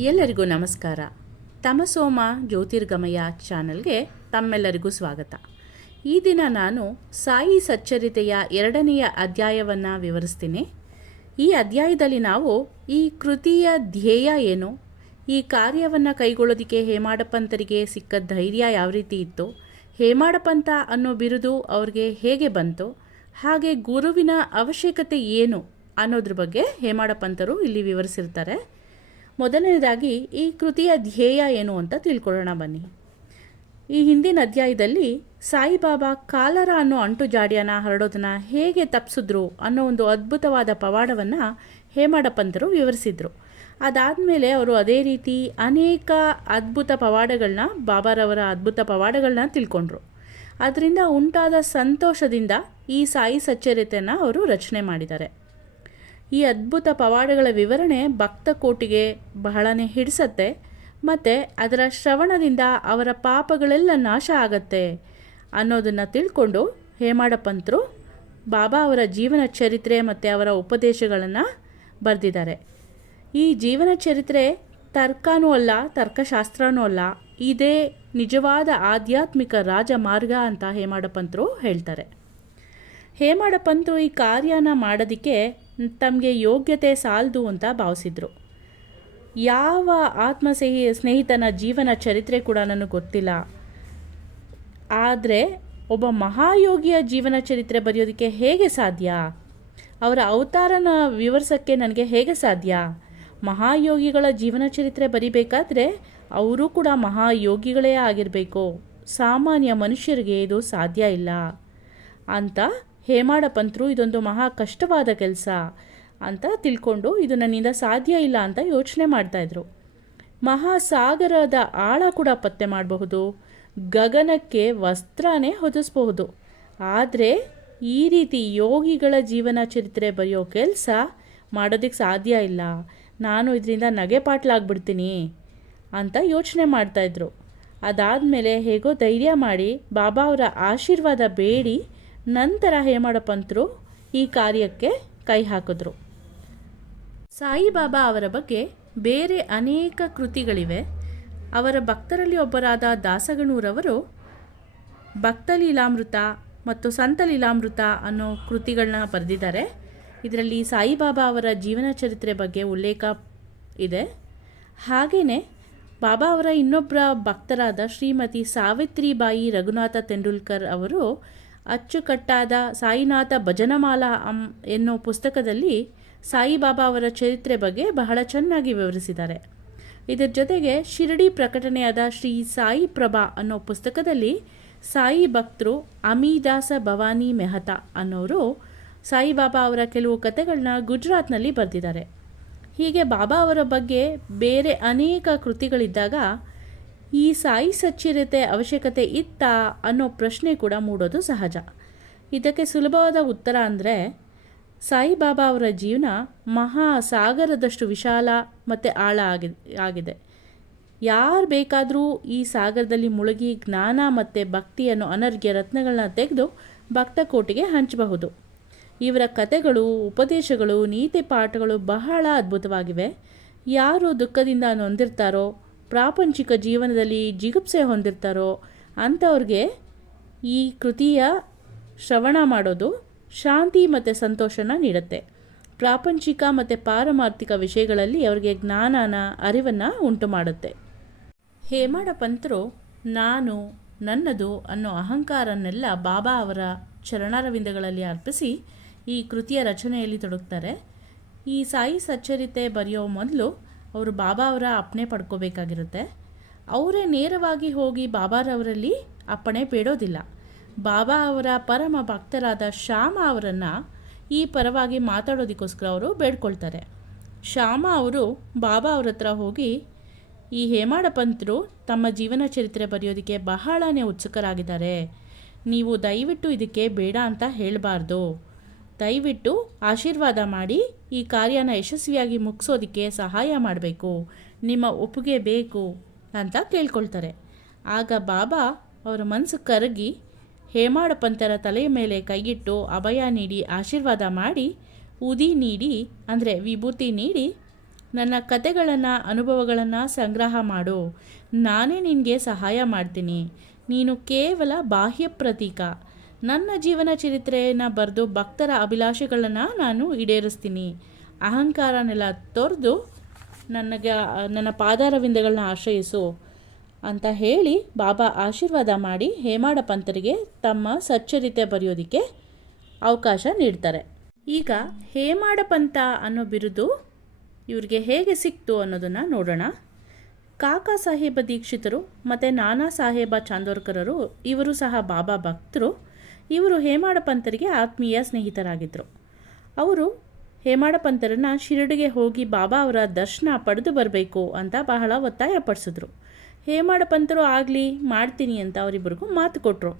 ಎಲ್ಲರಿಗೂ ನಮಸ್ಕಾರ. ತಮಸೋಮ ಜ್ಯೋತಿರ್ಗಮಯ ಚಾನಲ್ಗೆ ತಮ್ಮೆಲ್ಲರಿಗೂ ಸ್ವಾಗತ. ಈ ದಿನ ನಾನು ಸಾಯಿ ಸಚ್ಚರಿತೆಯ 2ನೆಯ ಅಧ್ಯಾಯವನ್ನು ವಿವರಿಸ್ತೀನಿ. ಈ ಅಧ್ಯಾಯದಲ್ಲಿ ನಾವು ಈ ಕೃತಿಯ ಧ್ಯೇಯ ಏನು, ಈ ಕಾರ್ಯವನ್ನು ಕೈಗೊಳ್ಳೋದಕ್ಕೆ ಹೇಮಾಡಪಂತರಿಗೆ ಸಿಕ್ಕ ಧೈರ್ಯ ಯಾವ ರೀತಿ ಇತ್ತು, ಹೇಮಾಡಪಂತ ಅನ್ನೋ ಬಿರುದು ಅವ್ರಿಗೆ ಹೇಗೆ ಬಂತು, ಹಾಗೆ ಗುರುವಿನ ಅವಶ್ಯಕತೆ ಏನು ಅನ್ನೋದ್ರ ಬಗ್ಗೆ ಹೇಮಾಡಪಂತರು ಇಲ್ಲಿ ವಿವರಿಸಿರ್ತಾರೆ. ಮೊದಲನೇದಾಗಿ ಈ ಕೃತಿಯ ಧ್ಯೇಯ ಏನು ಅಂತ ತಿಳ್ಕೊಳ್ಳೋಣ ಬನ್ನಿ. ಈ ಹಿಂದಿನ ಅಧ್ಯಾಯದಲ್ಲಿ ಸಾಯಿಬಾಬಾ ಕಾಲರ ಅನ್ನೋ ಅಂಟು ಜಾಡಿಯನ್ನು ಹರಡೋದನ್ನು ಹೇಗೆ ತಪ್ಪಿಸಿದ್ರು ಅನ್ನೋ ಒಂದು ಅದ್ಭುತವಾದ ಪವಾಡವನ್ನು ಹೇಮಾಡಪಂತರು ವಿವರಿಸಿದರು. ಅದಾದಮೇಲೆ ಅವರು ಅದೇ ರೀತಿ ಅನೇಕ ಅದ್ಭುತ ಪವಾಡಗಳನ್ನ, ಬಾಬಾರವರ ಅದ್ಭುತ ಪವಾಡಗಳನ್ನ ತಿಳ್ಕೊಂಡ್ರು. ಅದರಿಂದ ಉಂಟಾದ ಸಂತೋಷದಿಂದ ಈ ಸಾಯಿ ಸಚ್ಚರಿತೆಯನ್ನು ಅವರು ರಚನೆ ಮಾಡಿದ್ದಾರೆ. ಈ ಅದ್ಭುತ ಪವಾಡಗಳ ವಿವರಣೆ ಭಕ್ತ ಕೋಟಿಗೆ ಬಹಳನೇ ಹಿಡಿಸತ್ತೆ ಮತ್ತು ಅದರ ಶ್ರವಣದಿಂದ ಅವರ ಪಾಪಗಳೆಲ್ಲ ನಾಶ ಆಗತ್ತೆ ಅನ್ನೋದನ್ನು ತಿಳ್ಕೊಂಡು ಹೇಮಾಡಪಂತರು ಬಾಬಾ ಅವರ ಜೀವನ ಚರಿತ್ರೆ ಮತ್ತು ಅವರ ಉಪದೇಶಗಳನ್ನು ಬರೆದಿದ್ದಾರೆ. ಈ ಜೀವನ ಚರಿತ್ರೆ ತರ್ಕನೂ ಅಲ್ಲ, ತರ್ಕಶಾಸ್ತ್ರನೂ ಅಲ್ಲ, ಇದೇ ನಿಜವಾದ ಆಧ್ಯಾತ್ಮಿಕ ರಾಜಮಾರ್ಗ ಅಂತ ಹೇಮಾಡಪಂತರು ಹೇಳ್ತಾರೆ. ಹೇಮಾಡಪಂತರು ಈ ಕಾರ್ಯನ ಮಾಡೋದಕ್ಕೆ ತಮಗೆ ಯೋಗ್ಯತೆ ಸಾಲದು ಅಂತ ಭಾವಿಸಿದರು. ಯಾವ ಸ್ನೇಹಿತನ ಜೀವನ ಚರಿತ್ರೆ ಕೂಡ ನನಗೆ ಗೊತ್ತಿಲ್ಲ, ಆದರೆ ಒಬ್ಬ ಮಹಾಯೋಗಿಯ ಜೀವನ ಚರಿತ್ರೆ ಬರೆಯೋದಕ್ಕೆ ಹೇಗೆ ಸಾಧ್ಯ, ಅವರ ಅವತಾರನ ವಿವರಿಸೋಕ್ಕೆ ನನಗೆ ಹೇಗೆ ಸಾಧ್ಯ, ಮಹಾಯೋಗಿಗಳ ಜೀವನ ಚರಿತ್ರೆ ಬರಿಬೇಕಾದ್ರೆ ಅವರು ಕೂಡ ಮಹಾಯೋಗಿಗಳೇ ಆಗಿರಬೇಕು, ಸಾಮಾನ್ಯ ಮನುಷ್ಯರಿಗೆ ಇದು ಸಾಧ್ಯ ಇಲ್ಲ ಅಂತ ಹೇಮಾಡಪಂತರು ಇದೊಂದು ಮಹಾ ಕಷ್ಟವಾದ ಕೆಲಸ ಅಂತ ತಿಳ್ಕೊಂಡು ಇದು ನನ್ನಿಂದ ಸಾಧ್ಯ ಇಲ್ಲ ಅಂತ ಯೋಚನೆ ಮಾಡ್ತಾಯಿದ್ರು. ಮಹಾಸಾಗರದ ಆಳ ಕೂಡ ಪತ್ತೆ ಮಾಡಬಹುದು, ಗಗನಕ್ಕೆ ವಸ್ತ್ರನೇ ಹೊದಿಸಬಹುದು, ಆದರೆ ಈ ರೀತಿ ಯೋಗಿಗಳ ಜೀವನ ಚರಿತ್ರೆ ಬರೆಯೋ ಕೆಲಸ ಮಾಡೋದಕ್ಕೆ ಸಾಧ್ಯ ಇಲ್ಲ, ನಾನು ಇದರಿಂದ ನಗೆಪಾಟ್ಲಾಗ್ಬಿಡ್ತೀನಿ ಅಂತ ಯೋಚನೆ ಮಾಡ್ತಾಯಿದ್ರು. ಅದಾದಮೇಲೆ ಹೇಗೋ ಧೈರ್ಯ ಮಾಡಿ ಬಾಬಾ ಅವರ ಆಶೀರ್ವಾದ ಬೇಡಿ ನಂತರ ಹೇಮಾಡಪಂತರು ಈ ಕಾರ್ಯಕ್ಕೆ ಕೈ ಹಾಕಿದ್ರು. ಸಾಯಿಬಾಬಾ ಅವರ ಬಗ್ಗೆ ಬೇರೆ ಅನೇಕ ಕೃತಿಗಳಿವೆ. ಅವರ ಭಕ್ತರಲ್ಲಿ ಒಬ್ಬರಾದ ದಾಸಗಣೂರವರು ಭಕ್ತಲೀಲಾಮೃತ ಮತ್ತು ಸಂತಲೀಲಾಮೃತ ಅನ್ನೋ ಕೃತಿಗಳನ್ನ ಬರೆದಿದ್ದಾರೆ. ಇದರಲ್ಲಿ ಸಾಯಿಬಾಬಾ ಅವರ ಜೀವನ ಚರಿತ್ರೆ ಬಗ್ಗೆ ಉಲ್ಲೇಖ ಇದೆ. ಹಾಗೆಯೇ ಬಾಬಾ ಅವರ ಇನ್ನೊಬ್ಬರ ಭಕ್ತರಾದ ಶ್ರೀಮತಿ ಸಾವಿತ್ರಿಬಾಯಿ ರಘುನಾಥ ತೆಂಡೂಲ್ಕರ್ ಅವರು ಅಚ್ಚುಕಟ್ಟಾದ ಸಾಯಿನಾಥ ಭಜನಮಾಲಾ ಎನ್ನೋ ಪುಸ್ತಕದಲ್ಲಿ ಸಾಯಿಬಾಬಾ ಅವರ ಚರಿತ್ರೆ ಬಗ್ಗೆ ಬಹಳ ಚೆನ್ನಾಗಿ ವಿವರಿಸಿದ್ದಾರೆ. ಇದರ ಜೊತೆಗೆ ಶಿರಡಿ ಪ್ರಕಟಣೆಯಾದ ಶ್ರೀ ಸಾಯಿ ಪ್ರಭಾ ಅನ್ನೋ ಪುಸ್ತಕದಲ್ಲಿ ಸಾಯಿ ಭಕ್ತರು ಅಮೀದಾಸ ಭವಾನಿ ಮೆಹತಾ ಅನ್ನೋರು ಸಾಯಿಬಾಬಾ ಅವರ ಕೆಲವು ಕಥೆಗಳನ್ನ ಗುಜರಾತ್ನಲ್ಲಿ ಬರೆದಿದ್ದಾರೆ. ಹೀಗೆ ಬಾಬಾ ಅವರ ಬಗ್ಗೆ ಬೇರೆ ಅನೇಕ ಕೃತಿಗಳಿದ್ದಾಗ ಈ ಸಾಯಿ ಸಚ್ಚರಿತೆ ಅವಶ್ಯಕತೆ ಇತ್ತಾ ಅನ್ನೋ ಪ್ರಶ್ನೆ ಕೂಡ ಮೂಡೋದು ಸಹಜ. ಇದಕ್ಕೆ ಸುಲಭವಾದ ಉತ್ತರ ಅಂದರೆ ಸಾಯಿಬಾಬಾ ಅವರ ಜೀವನ ಮಹಾಸಾಗರದಷ್ಟು ವಿಶಾಲ ಮತ್ತು ಆಳ ಆಗಿದೆ. ಯಾರು ಬೇಕಾದರೂ ಈ ಸಾಗರದಲ್ಲಿ ಮುಳುಗಿ ಜ್ಞಾನ ಮತ್ತು ಭಕ್ತಿಯನ್ನು ಅನರ್ಘ್ಯ ರತ್ನಗಳನ್ನ ತೆಗೆದು ಭಕ್ತ ಕೋಟಿಗೆ ಹಂಚಬಹುದು. ಇವರ ಕಥೆಗಳು, ಉಪದೇಶಗಳು, ನೀತಿ ಪಾಠಗಳು ಬಹಳ ಅದ್ಭುತವಾಗಿವೆ. ಯಾರು ದುಃಖದಿಂದ ನೊಂದಿರ್ತಾರೋ, ಪ್ರಾಪಂಚಿಕ ಜೀವನದಲ್ಲಿ ಜಿಗುಪ್ಸೆ ಹೊಂದಿರ್ತಾರೋ ಅಂಥವ್ರಿಗೆ ಈ ಕೃತಿಯ ಶ್ರವಣ ಮಾಡೋದು ಶಾಂತಿ ಮತ್ತು ಸಂತೋಷನ ನೀಡುತ್ತೆ. ಪ್ರಾಪಂಚಿಕ ಮತ್ತು ಪಾರಮಾರ್ಥಿಕ ವಿಷಯಗಳಲ್ಲಿ ಅವರಿಗೆ ಜ್ಞಾನನ, ಅರಿವನ್ನು ಉಂಟು ಮಾಡುತ್ತೆ. ಹೇಮಾಡಪಂತರು ನಾನು, ನನ್ನದು ಅನ್ನೋ ಅಹಂಕಾರನ್ನೆಲ್ಲ ಬಾಬಾ ಅವರ ಚರಣಾರವಿಂದಗಳಲ್ಲಿ ಅರ್ಪಿಸಿ ಈ ಕೃತಿಯ ರಚನೆಯಲ್ಲಿ ತೊಡಗ್ತಾರೆ. ಈ ಸಾಯಿ ಸಚ್ಚರಿತೆ ಬರೆಯೋ ಮೊದಲು ಅವರು ಬಾಬಾ ಅವರ ಅಪ್ಪಣೆ ಪಡ್ಕೋಬೇಕಾಗಿರುತ್ತೆ. ಅವರೇ ನೇರವಾಗಿ ಹೋಗಿ ಬಾಬಾರವರಲ್ಲಿ ಅಪ್ಪಣೆ ಬೇಡೋದಿಲ್ಲ. ಬಾಬಾ ಅವರ ಪರಮ ಭಕ್ತರಾದ ಶ್ಯಾಮ ಅವರನ್ನು ಈ ಪರವಾಗಿ ಮಾತಾಡೋದಕ್ಕೋಸ್ಕರ ಅವರು ಬೇಡ್ಕೊಳ್ತಾರೆ. ಶ್ಯಾಮ ಅವರು ಬಾಬಾ ಅವ್ರ ಹತ್ರ ಹೋಗಿ, ಈ ಹೇಮಾಡಪಂತರು ತಮ್ಮ ಜೀವನ ಚರಿತ್ರೆ ಬರೆಯೋದಕ್ಕೆ ಬಹಳನೇ ಉತ್ಸುಕರಾಗಿದ್ದಾರೆ, ನೀವು ದಯವಿಟ್ಟು ಇದಕ್ಕೆ ಬೇಡ ಅಂತ ಹೇಳಬಾರ್ದು, ದಯವಿಟ್ಟು ಆಶೀರ್ವಾದ ಮಾಡಿ ಈ ಕಾರ್ಯನ ಯಶಸ್ವಿಯಾಗಿ ಮುಗಿಸೋದಕ್ಕೆ ಸಹಾಯ ಮಾಡಬೇಕು, ನಿಮ್ಮ ಒಪ್ಪಿಗೆ ಬೇಕು ಅಂತ ಕೇಳ್ಕೊಳ್ತಾರೆ. ಆಗ ಬಾಬಾ ಅವರ ಮನಸ್ಸು ಕರಗಿ ಹೇಮಾಡಪಂತರ ತಲೆಯ ಮೇಲೆ ಕೈಯಿಟ್ಟು ಅಭಯ ನೀಡಿ ಆಶೀರ್ವಾದ ಮಾಡಿ ಉದಿ ನೀಡಿ ಅಂದರೆ ವಿಭೂತಿ ನೀಡಿ ನನ್ನ ಕತೆಗಳನ್ನು ಅನುಭವಗಳನ್ನು ಸಂಗ್ರಹ ಮಾಡು. ನಾನೇ ನಿನಗೆ ಸಹಾಯ ಮಾಡ್ತೀನಿ. ನೀನು ಕೇವಲ ಬಾಹ್ಯ ಪ್ರತೀಕ. ನನ್ನ ಜೀವನ ಚರಿತ್ರೆಯನ್ನು ಬರೆದು ಭಕ್ತರ ಅಭಿಲಾಷೆಗಳನ್ನು ನಾನು ಈಡೇರಿಸ್ತೀನಿ. ಅಹಂಕಾರನೆಲ್ಲ ತೊರೆದು ನನ್ನ ಪಾದಾರವಿಂದಗಳನ್ನ ಆಶ್ರಯಿಸು ಅಂತ ಹೇಳಿ ಬಾಬಾ ಆಶೀರ್ವಾದ ಮಾಡಿ ಹೇಮಾಡ ಪಂತರಿಗೆ ತಮ್ಮ ಸಚ್ಚರಿತೆ ಬರೆಯೋದಕ್ಕೆ ಅವಕಾಶ ನೀಡ್ತಾರೆ. ಈಗ ಹೇಮಾಡ ಪಂತ ಅನ್ನೋ ಬಿರುದು ಇವ್ರಿಗೆ ಹೇಗೆ ಸಿಕ್ತು ಅನ್ನೋದನ್ನು ನೋಡೋಣ. ಕಾಕಾ ಸಾಹೇಬ ದೀಕ್ಷಿತರು ಮತ್ತು ನಾನಾ ಸಾಹೇಬ ಚಾಂದೋರ್ಕರರು ಇವರು ಸಹ ಬಾಬಾ ಭಕ್ತರು. ಇವರು ಹೇಮಾಡ ಪಂತರಿಗೆ ಆತ್ಮೀಯ ಸ್ನೇಹಿತರಾಗಿದ್ದರು. ಅವರು ಹೇಮಾಡ ಪಂತರನ್ನು ಶಿರಡಿಗೆ ಹೋಗಿ ಬಾಬಾ ಅವರ ದರ್ಶನ ಪಡೆದು ಬರಬೇಕು ಅಂತ ಬಹಳ ಒತ್ತಾಯ ಪಡಿಸಿದ್ರು. ಹೇಮಾಡ ಪಂತರು ಆಗಲಿ ಮಾಡ್ತೀನಿ ಅಂತ ಅವರಿಬ್ಬರಿಗೂ ಮಾತು ಕೊಟ್ಟರು.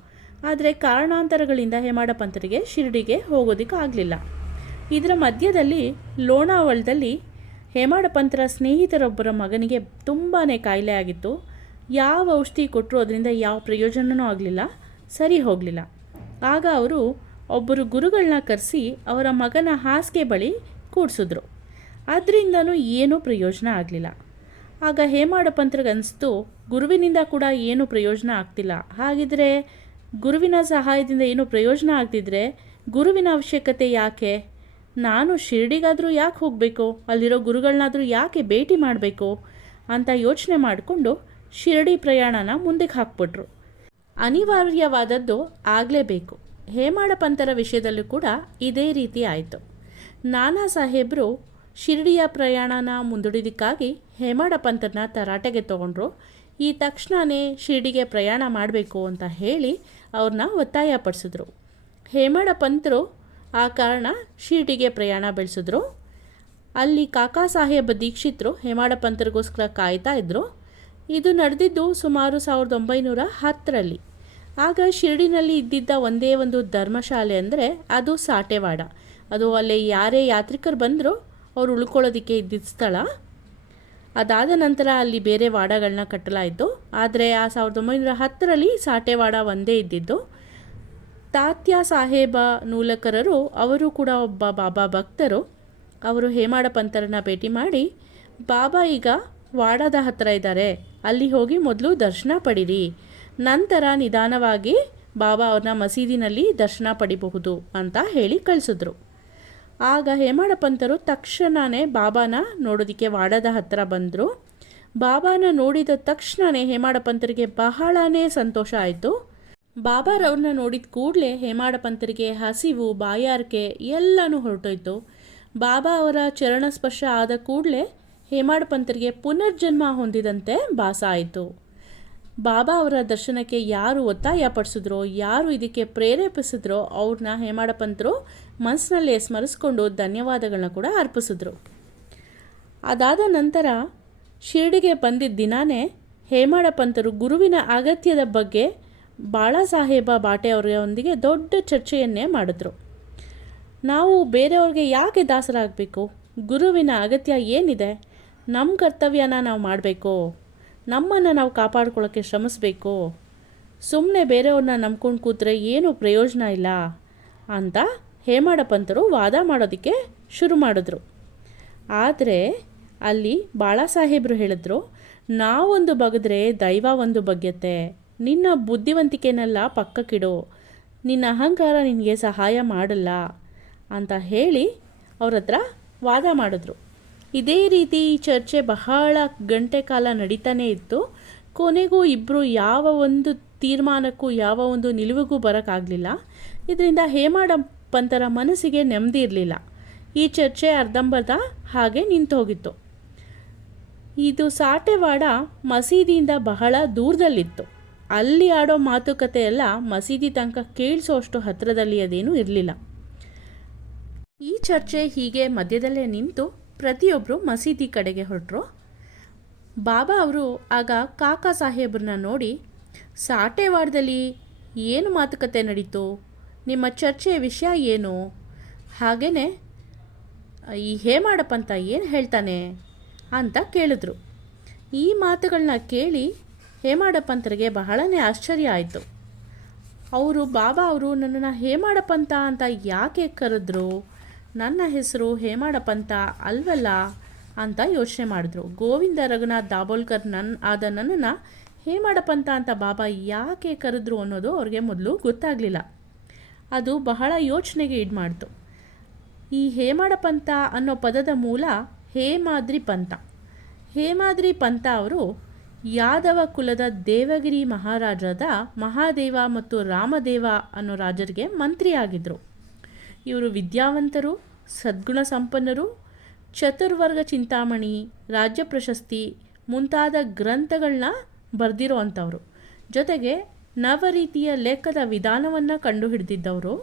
ಆದರೆ ಕಾರಣಾಂತರಗಳಿಂದ ಹೇಮಾಡ ಪಂತರಿಗೆ ಶಿರಡಿಗೆ ಹೋಗೋದಕ್ಕಾಗಲಿಲ್ಲ. ಇದರ ಮಧ್ಯದಲ್ಲಿ ಲೋನಾವಳದಲ್ಲಿ ಹೇಮಾಡ ಪಂತರ ಸ್ನೇಹಿತರೊಬ್ಬರ ಮಗನಿಗೆ ತುಂಬಾ ಕಾಯಿಲೆ ಆಗಿತ್ತು. ಯಾವ ಔಷಧಿ ಕೊಟ್ಟರು ಅದರಿಂದ ಯಾವ ಪ್ರಯೋಜನವೂ ಆಗಲಿಲ್ಲ, ಸರಿ ಹೋಗಲಿಲ್ಲ. ಆಗ ಅವರು ಒಬ್ಬರು ಗುರುಗಳನ್ನ ಕರೆಸಿ ಅವರ ಮಗನ ಹಾಸಿಗೆ ಬಳಿ ಕೂಡಿಸಿದ್ರು. ಅದರಿಂದನೂ ಏನೂ ಪ್ರಯೋಜನ ಆಗಲಿಲ್ಲ. ಆಗ ಹೇಮಾಡ ಪಂತ್ರಗನ್ನಿಸ್ತು, ಗುರುವಿನಿಂದ ಕೂಡ ಏನೂ ಪ್ರಯೋಜನ ಆಗ್ತಿಲ್ಲ. ಹಾಗಿದ್ರೆ ಗುರುವಿನ ಸಹಾಯದಿಂದ ಏನೂ ಪ್ರಯೋಜನ ಆಗ್ತಿದ್ರೆ ಗುರುವಿನ ಅವಶ್ಯಕತೆ ಯಾಕೆ? ನಾನು ಶಿರಡಿಗಾದರೂ ಯಾಕೆ ಹೋಗಬೇಕು? ಅಲ್ಲಿರೋ ಗುರುಗಳನ್ನಾದರೂ ಯಾಕೆ ಭೇಟಿ ಮಾಡಬೇಕು ಅಂತ ಯೋಚನೆ ಮಾಡಿಕೊಂಡು ಶಿರಡಿ ಪ್ರಯಾಣನ ಮುಂದಕ್ಕೆ ಹಾಕ್ಬಿಟ್ರು. ಅನಿವಾರ್ಯವಾದದ್ದು ಆಗಲೇಬೇಕು. ಹೇಮಾಡ ಪಂತರ ವಿಷಯದಲ್ಲೂ ಕೂಡ ಇದೇ ರೀತಿ ಆಯಿತು. ನಾನಾ ಸಾಹೇಬರು ಶಿರಡಿಯ ಪ್ರಯಾಣನ ಮುಂದೂಡಿದ್ದಕ್ಕಾಗಿ ಹೇಮಾಡ ಪಂತರನ್ನ ತರಾಟೆಗೆ ತೊಗೊಂಡ್ರು. ಈ ತಕ್ಷಣವೇ ಶಿರಡಿಗೆ ಪ್ರಯಾಣ ಮಾಡಬೇಕು ಅಂತ ಹೇಳಿ ಅವ್ರನ್ನ ಒತ್ತಾಯ ಪಡಿಸಿದ್ರು. ಹೇಮಾಡ ಪಂತರು ಆ ಕಾರಣ ಶಿರಡಿಗೆ ಪ್ರಯಾಣ ಬೆಳೆಸಿದ್ರು. ಅಲ್ಲಿ ಕಾಕಾ ಸಾಹೇಬ ದೀಕ್ಷಿತರು ಹೇಮಾಡ ಪಂತರಿಗೋಸ್ಕರ ಕಾಯ್ತಾ ಇದ್ದರು. ಇದು ನಡೆದಿದ್ದು ಸುಮಾರು 1910ರಲ್ಲಿ. ಆಗ ಶಿರಡಿನಲ್ಲಿ ಇದ್ದಿದ್ದ ಒಂದೇ ಒಂದು ಧರ್ಮಶಾಲೆ ಅಂದರೆ ಅದು ಸಾಟೆವಾಡ. ಅದು ಅಲ್ಲಿ ಯಾರೇ ಯಾತ್ರಿಕರು ಬಂದರೂ ಅವ್ರು ಉಳ್ಕೊಳ್ಳೋದಕ್ಕೆ ಇದ್ದಿದ್ದ ಸ್ಥಳ. ಅದಾದ ನಂತರ ಅಲ್ಲಿ ಬೇರೆ ವಾಡಗಳನ್ನ ಕಟ್ಟಲಾಯಿತು. ಆದರೆ ಆ 1910ರಲ್ಲಿ ಸಾಟೆವಾಡ ಒಂದೇ ಇದ್ದಿದ್ದು. ತಾತ್ಯ ಸಾಹೇಬ ನೂಲಕರರು ಅವರು ಕೂಡ ಒಬ್ಬ ಬಾಬಾ ಭಕ್ತರು. ಅವರು ಹೇಮಾಡ ಪಂತರನ್ನ ಭೇಟಿ ಮಾಡಿ, ಬಾಬಾ ಈಗ ವಾಡದ ಹತ್ತಿರ ಇದ್ದಾರೆ, ಅಲ್ಲಿ ಹೋಗಿ ಮೊದಲು ದರ್ಶನ ಪಡೀರಿ, ನಂತರ ನಿಧಾನವಾಗಿ ಬಾಬಾ ಅವ್ರನ್ನ ಮಸೀದಿನಲ್ಲಿ ದರ್ಶನ ಪಡಿಬಹುದು ಅಂತ ಹೇಳಿ ಕಳಿಸಿದ್ರು. ಆಗ ಹೇಮಾಡ ಪಂತರು ತಕ್ಷಣವೇ ಬಾಬಾನ ನೋಡೋದಕ್ಕೆ ವಾಡದ ಹತ್ತಿರ ಬಂದರು. ಬಾಬಾನ ನೋಡಿದ ತಕ್ಷಣವೇ ಹೇಮಾಡ ಪಂತರಿಗೆ ಬಹಳನೇ ಸಂತೋಷ ಆಯಿತು. ಬಾಬಾರವ್ರನ್ನ ನೋಡಿದ ಕೂಡಲೇ ಹೇಮಾಡ ಪಂತರಿಗೆ ಹಸಿವು, ಬಾಯಾರಿಕೆ ಎಲ್ಲನೂ ಹೊರಟೋಯ್ತು. ಬಾಬಾ ಅವರ ಚರಣ ಸ್ಪರ್ಶ ಆದ ಕೂಡಲೇ ಹೇಮಾಡ ಪಂತರಿಗೆ ಪುನರ್ಜನ್ಮ ಹೊಂದಿದಂತೆ ಭಾಸ ಆಯಿತು. ಬಾಬಾ ಅವರ ದರ್ಶನಕ್ಕೆ ಯಾರು ಒತ್ತಾಯ ಪಡಿಸಿದ್ರೋ, ಯಾರು ಇದಕ್ಕೆ ಪ್ರೇರೇಪಿಸಿದ್ರೋ ಅವ್ರನ್ನ ಹೇಮಾಡ ಪಂತರು ಮನಸ್ಸಿನಲ್ಲೇ ಸ್ಮರಿಸ್ಕೊಂಡು ಧನ್ಯವಾದಗಳನ್ನ ಕೂಡ ಅರ್ಪಿಸಿದ್ರು. ಅದಾದ ನಂತರ ಶಿರಡಿಗೆ ಬಂದಿದ್ದ ದಿನಾನೇ ಹೇಮಾಡ ಪಂತರು ಗುರುವಿನ ಅಗತ್ಯದ ಬಗ್ಗೆ ಬಾಳಾ ಸಾಹೇಬ ಬಾಟೆ ಅವರೊಂದಿಗೆ ದೊಡ್ಡ ಚರ್ಚೆಯನ್ನೇ ಮಾಡಿದ್ರು. ನಾವು ಬೇರೆಯವ್ರಿಗೆ ಯಾಕೆ ದಾಸರಾಗಬೇಕು? ಗುರುವಿನ ಅಗತ್ಯ ಏನಿದೆ? ನಮ್ಮ ಕರ್ತವ್ಯನ ನಾವು ಮಾಡಬೇಕು, ನಮ್ಮನ್ನು ನಾವು ಕಾಪಾಡ್ಕೊಳ್ಳೋಕ್ಕೆ ಶ್ರಮಿಸಬೇಕು. ಸುಮ್ಮನೆ ಬೇರೆಯವ್ರನ್ನ ನಂಬ್ಕೊಂಡು ಕೂತ್ರೆ ಏನೂ ಪ್ರಯೋಜನ ಇಲ್ಲ ಅಂತ ಹೇಮಾಡ ಪಂತರು ವಾದ ಮಾಡೋದಕ್ಕೆ ಶುರು ಮಾಡಿದ್ರು. ಆದರೆ ಅಲ್ಲಿ ಬಾಳಾ ಸಾಹೇಬರು ಹೇಳಿದ್ರು, ನಾವೊಂದು ಬಗೆದ್ರೆ ದೈವ ಒಂದು ಬಗ್ಯತೆ. ನಿನ್ನ ಬುದ್ಧಿವಂತಿಕೆನೆಲ್ಲ ಪಕ್ಕಕ್ಕಿಡು, ನಿನ್ನ ಅಹಂಕಾರ ನಿನಗೆ ಸಹಾಯ ಮಾಡಲ್ಲ ಅಂತ ಹೇಳಿ ಅವ್ರ ಹತ್ರ ವಾದ ಮಾಡಿದ್ರು. ಇದೇ ರೀತಿ ಈ ಚರ್ಚೆ ಬಹಳ ಗಂಟೆ ಕಾಲ ನಡೀತಾನೇ ಇತ್ತು. ಕೊನೆಗೂ ಇಬ್ಬರು ಯಾವ ಒಂದು ತೀರ್ಮಾನಕ್ಕೂ ಯಾವ ಒಂದು ನಿಲುವಿಗೂ ಬರೋಕ್ಕಾಗಲಿಲ್ಲ. ಇದರಿಂದ ಹೇಮಾಡ ಪಂತರ ಮನಸ್ಸಿಗೆ ನೆಮ್ಮದಿ ಇರಲಿಲ್ಲ. ಈ ಚರ್ಚೆ ಅರ್ಧಂಬರ್ಧ ಹಾಗೆ ನಿಂತು ಹೋಗಿತ್ತು. ಇದು ಸಾಟೆವಾಡ ಮಸೀದಿಯಿಂದ ಬಹಳ ದೂರದಲ್ಲಿತ್ತು. ಅಲ್ಲಿ ಆಡೋ ಮಾತುಕತೆ ಎಲ್ಲ ಮಸೀದಿ ತನಕ ಕೇಳಿಸೋಷ್ಟು ಹತ್ತಿರದಲ್ಲಿ ಅದೇನೂ ಇರಲಿಲ್ಲ. ಈ ಚರ್ಚೆ ಹೀಗೆ ಮಧ್ಯದಲ್ಲೇ ನಿಂತು ಪ್ರತಿಯೊಬ್ಬರು ಮಸೀದಿ ಕಡೆಗೆ ಹೊರಟರು. ಬಾಬಾ ಅವರು ಆಗ ಕಾಕಾ ಸಾಹೇಬ್ರನ್ನ ನೋಡಿ, ಸಾಟೆವಾಡದಲ್ಲಿ ಏನು ಮಾತುಕತೆ ನಡೀತು? ನಿಮ್ಮ ಚರ್ಚೆಯ ವಿಷಯ ಏನು? ಹಾಗೆಯೇ ಈ ಹೇಮಾಡ ಪಂತ ಏನು ಹೇಳ್ತಾನೆ ಅಂತ ಕೇಳಿದ್ರು. ಈ ಮಾತುಗಳನ್ನ ಕೇಳಿ ಹೇಮಾಡ ಪಂತರಿಗೆ ಬಹಳನೇ ಆಶ್ಚರ್ಯ ಆಯಿತು. ಬಾಬಾ ಅವರು ನನ್ನನ್ನು ಹೇಮಾಡ ಪಂತ ಅಂತ ಯಾಕೆ ಕರೆದ್ರು? ನನ್ನ ಹೆಸರು ಹೇಮಾಡ ಪಂತ ಅಲ್ವಲ್ಲ ಅಂತ ಯೋಚನೆ ಮಾಡಿದ್ರು. ಗೋವಿಂದ ರಘುನಾಥ್ ದಾಬೋಲ್ಕರ್ ಆದ ನನ್ನನ್ನು ಹೇಮಾಡಪಂತ ಅಂತ ಬಾಬಾ ಯಾಕೆ ಕರೆದ್ರು ಅನ್ನೋದು ಅವ್ರಿಗೆ ಮೊದಲು ಗೊತ್ತಾಗಲಿಲ್ಲ. ಅದು ಬಹಳ ಯೋಚನೆಗೆ ಈಡು ಮಾಡ್ತು. ಈ ಹೇಮಾಡಪಂತ ಅನ್ನೋ ಪದದ ಮೂಲ ಹೇಮಾದ್ರಿ ಪಂಥ. ಹೇಮಾದ್ರಿ ಪಂಥ ಅವರು ಯಾದವ ಕುಲದ ದೇವಗಿರಿ ಮಹಾರಾಜದ ಮಹಾದೇವ ಮತ್ತು ರಾಮದೇವ ಅನ್ನೋ ರಾಜರಿಗೆ ಮಂತ್ರಿಯಾಗಿದ್ದರು. ಇವರು ವಿದ್ಯಾವಂತರು, ಸದ್ಗುಣ ಸಂಪನ್ನರು, ಚತುರ್ವರ್ಗ ಚಿಂತಾಮಣಿ, ರಾಜ್ಯ ಪ್ರಶಸ್ತಿ ಮುಂತಾದ ಗ್ರಂಥಗಳನ್ನ ಬರೆದಿರೋ ಅಂಥವ್ರು. ಜೊತೆಗೆ ನವರೀತಿಯ ಲೆಕ್ಕದ ವಿಧಾನವನ್ನು ಕಂಡುಹಿಡಿದಿದ್ದವರು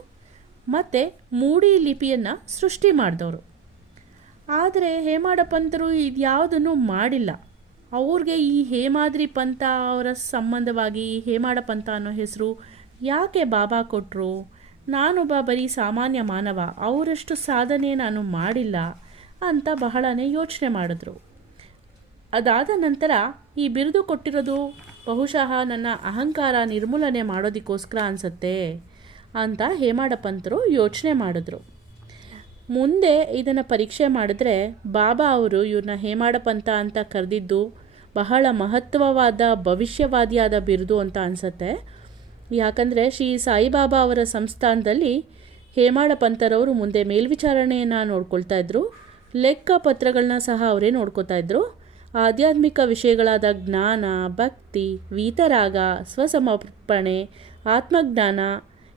ಮತ್ತು ಮೂಡಿ ಲಿಪಿಯನ್ನು ಸೃಷ್ಟಿ ಮಾಡಿದವರು. ಆದರೆ ಹೇಮಾಡಪಂತರು ಇದ್ಯಾವುದನ್ನು ಮಾಡಿಲ್ಲ. ಅವ್ರಿಗೆ ಈ ಹೇಮಾದ್ರಿ ಪಂಥ ಅವರ ಸಂಬಂಧವಾಗಿ ಹೇಮಾಡಪಂಥ ಅನ್ನೋ ಹೆಸರು ಯಾಕೆ ಬಾಬಾ ಕೊಟ್ಟರು? ನಾನೊಬ್ಬ ಬರೀ ಸಾಮಾನ್ಯ ಮಾನವ, ಅವರಷ್ಟು ಸಾಧನೆ ನಾನು ಮಾಡಿಲ್ಲ ಅಂತ ಬಹಳನೇ ಯೋಚನೆ ಮಾಡಿದ್ರು. ಅದಾದ ನಂತರ ಈ ಬಿರುದು ಕೊಟ್ಟಿರೋದು ಬಹುಶಃ ನನ್ನ ಅಹಂಕಾರ ನಿರ್ಮೂಲನೆ ಮಾಡೋದಕ್ಕೋಸ್ಕರ ಅನಿಸುತ್ತೆ ಅಂತ ಹೇಮಾಡಪಂತರು ಯೋಚನೆ ಮಾಡಿದ್ರು. ಮುಂದೆ ಇದನ್ನು ಪರೀಕ್ಷೆ ಮಾಡಿದ್ರೆ ಬಾಬಾ ಅವರು ಇವ್ರನ್ನ ಹೇಮಾಡಪಂತ ಅಂತ ಕರೆದಿದ್ದು ಬಹಳ ಮಹತ್ವವಾದ ಭವಿಷ್ಯವಾದಿಯಾದ ಬಿರುದು ಅಂತ ಅನಿಸುತ್ತೆ. ಯಾಕಂದರೆ ಶ್ರೀ ಸಾಯಿಬಾಬಾ ಅವರ ಸಂಸ್ಥಾನದಲ್ಲಿ ಹೇಮಾಡಪಂತರವರು ಮುಂದೆ ಮೇಲ್ವಿಚಾರಣೆಯನ್ನು ನೋಡ್ಕೊಳ್ತಾ ಇದ್ರು. ಲೆಕ್ಕ ಪತ್ರಗಳನ್ನ ಸಹ ಅವರೇ ನೋಡ್ಕೋತಾ ಇದ್ರು. ಆಧ್ಯಾತ್ಮಿಕ ವಿಷಯಗಳಾದ ಜ್ಞಾನ, ಭಕ್ತಿ, ವೀತರಾಗ, ಸ್ವಸಮರ್ಪಣೆ, ಆತ್ಮಜ್ಞಾನ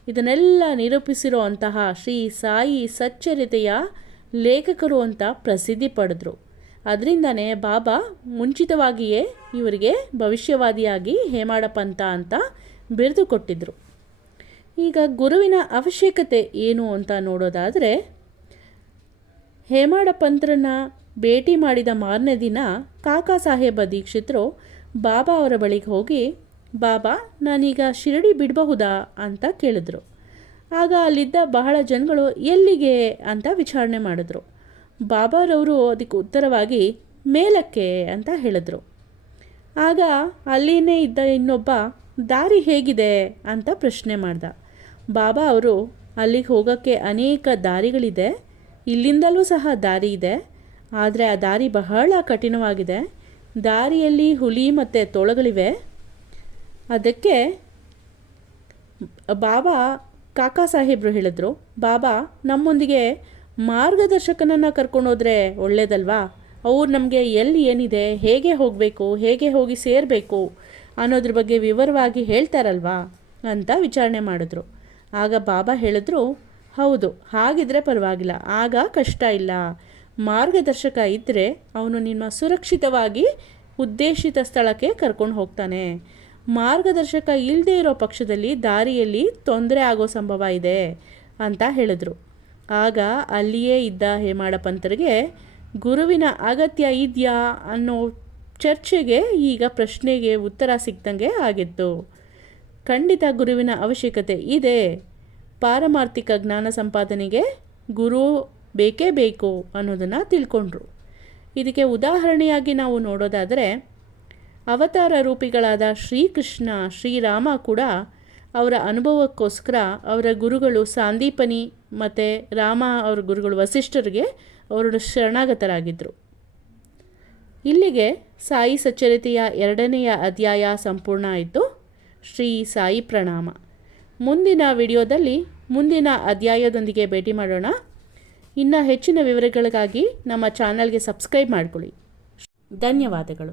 ಇದನ್ನೆಲ್ಲ ನಿರೂಪಿಸಿರೋ ಅಂತಹ ಶ್ರೀ ಸಾಯಿ ಸಚ್ಚರಿತೆಯ ಲೇಖಕರು ಅಂತ ಪ್ರಸಿದ್ಧಿ ಪಡೆದರು. ಅದರಿಂದನೇ ಬಾಬಾ ಮುಂಚಿತವಾಗಿಯೇ ಇವರಿಗೆ ಭವಿಷ್ಯವಾದಿಯಾಗಿ ಹೇಮಾಡಪಂತ ಅಂತ ಬಿರುದು ಕೊಟ್ಟಿದ್ದರು. ಈಗ ಗುರುವಿನ ಅವಶ್ಯಕತೆ ಏನು ಅಂತ ನೋಡೋದಾದರೆ, ಹೇಮಾಡಪಂತರನ್ನ ಭೇಟಿ ಮಾಡಿದ ಮಾರನೇ ದಿನ ಕಾಕಾ ಸಾಹೇಬ ದೀಕ್ಷಿತರು ಬಾಬಾ ಅವರ ಬಳಿಗೆ ಹೋಗಿ, ಬಾಬಾ ನಾನೀಗ ಶಿರಡಿ ಬಿಡಬಹುದಾ ಅಂತ ಕೇಳಿದ್ರು. ಆಗ ಅಲ್ಲಿದ್ದ ಬಹಳ ಜನಗಳು ಎಲ್ಲಿಗೆ ಅಂತ ವಿಚಾರಣೆ ಮಾಡಿದ್ರು. ಬಾಬಾರವರು ಅದಕ್ಕೆ ಉತ್ತರವಾಗಿ ಮೇಲಕ್ಕೆ ಅಂತ ಹೇಳಿದ್ರು. ಆಗ ಅಲ್ಲಿನೇ ಇದ್ದ ಇನ್ನೊಬ್ಬ ದಾರಿ ಹೇಗಿದೆ ಅಂತ ಪ್ರಶ್ನೆ ಮಾಡ್ದ. ಬಾಬಾ ಅವರು ಅಲ್ಲಿಗೆ ಹೋಗೋಕ್ಕೆ ಅನೇಕ ದಾರಿಗಳಿದೆ, ಇಲ್ಲಿಂದಲೂ ಸಹ ದಾರಿ ಇದೆ, ಆದರೆ ಆ ದಾರಿ ಬಹಳ ಕಠಿಣವಾಗಿದೆ. ದಾರಿಯಲ್ಲಿ ಹುಲಿ ಮತ್ತು ತೋಳಗಳಿವೆ. ಅದಕ್ಕೆ ಬಾಬಾ ಕಾಕಾ ಸಾಹೇಬರು ಹೇಳಿದ್ರು, ಬಾಬಾ ನಮ್ಮೊಂದಿಗೆ ಮಾರ್ಗದರ್ಶಕನನ್ನು ಕರ್ಕೊಂಡೋದ್ರೆ ಒಳ್ಳೇದಲ್ವಾ? ಅವ್ರು ನಮಗೆ ಎಲ್ಲಿ ಏನಿದೆ, ಹೇಗೆ ಹೋಗಬೇಕು, ಹೇಗೆ ಹೋಗಿ ಸೇರಬೇಕು ಅನ್ನೋದ್ರ ಬಗ್ಗೆ ವಿವರವಾಗಿ ಹೇಳ್ತಾರಲ್ವಾ ಅಂತ ವಿಚಾರಣೆ ಮಾಡಿದ್ರು. ಆಗ ಬಾಬಾ ಹೇಳಿದ್ರು, ಹೌದು, ಹಾಗಿದ್ರೆ ಪರವಾಗಿಲ್ಲ, ಆಗ ಕಷ್ಟ ಇಲ್ಲ. ಮಾರ್ಗದರ್ಶಕ ಇದ್ದರೆ ಅವನು ನಿಮ್ಮ ಸುರಕ್ಷಿತವಾಗಿ ಉದ್ದೇಶಿತ ಸ್ಥಳಕ್ಕೆ ಕರ್ಕೊಂಡು ಹೋಗ್ತಾನೆ. ಮಾರ್ಗದರ್ಶಕ ಇಲ್ಲದೇ ಇರೋ ಪಕ್ಷದಲ್ಲಿ ದಾರಿಯಲ್ಲಿ ತೊಂದರೆ ಆಗೋ ಸಂಭವ ಇದೆ ಅಂತ ಹೇಳಿದ್ರು. ಆಗ ಅಲ್ಲಿಯೇ ಇದ್ದ ಹೇಮಾಡಪಂತರಿಗೆ ಗುರುವಿನ ಅಗತ್ಯ ಇದೆಯಾ ಅನ್ನೋ ಚರ್ಚೆಗೆ ಈಗ ಪ್ರಶ್ನೆಗೆ ಉತ್ತರ ಸಿಕ್ದಂಗೆ ಆಗಿತ್ತು. ಖಂಡಿತ ಗುರುವಿನ ಅವಶ್ಯಕತೆ ಇದೆ. ಪಾರಮಾರ್ಥಿಕ ಜ್ಞಾನ ಸಂಪಾದನೆಗೆ ಗುರು ಬೇಕೇ ಬೇಕು ಅನ್ನೋದನ್ನು ತಿಳ್ಕೊಂಡ್ರು. ಇದಕ್ಕೆ ಉದಾಹರಣೆಯಾಗಿ ನಾವು ನೋಡೋದಾದರೆ, ಅವತಾರ ರೂಪಿಗಳಾದ ಶ್ರೀಕೃಷ್ಣ, ಶ್ರೀರಾಮ ಕೂಡ ಅವರ ಅನುಭವಕ್ಕೋಸ್ಕರ ಅವರ ಗುರುಗಳು ಸಾಂದೀಪನಿ ಮತ್ತು ರಾಮ ಅವರ ಗುರುಗಳು ವಸಿಷ್ಠರಿಗೆ ಅವರು ಶರಣಾಗತರಾಗಿದ್ದರು. ಇಲ್ಲಿಗೆ ಸಾಯಿ ಸಚ್ಚರಿತೆಯ 2ನೇ ಅಧ್ಯಾಯ ಸಂಪೂರ್ಣ ಆಯಿತು. ಶ್ರೀ ಸಾಯಿ ಪ್ರಣಾಮ. ಮುಂದಿನ ವಿಡಿಯೋದಲ್ಲಿ ಮುಂದಿನ ಅಧ್ಯಾಯದೊಂದಿಗೆ ಭೇಟಿ ಮಾಡೋಣ. ಇನ್ನು ಹೆಚ್ಚಿನ ವಿವರಗಳಿಗಾಗಿ ನಮ್ಮ ಚಾನಲ್ಗೆ ಸಬ್ಸ್ಕ್ರೈಬ್ ಮಾಡಿಕೊಳ್ಳಿ. ಧನ್ಯವಾದಗಳು.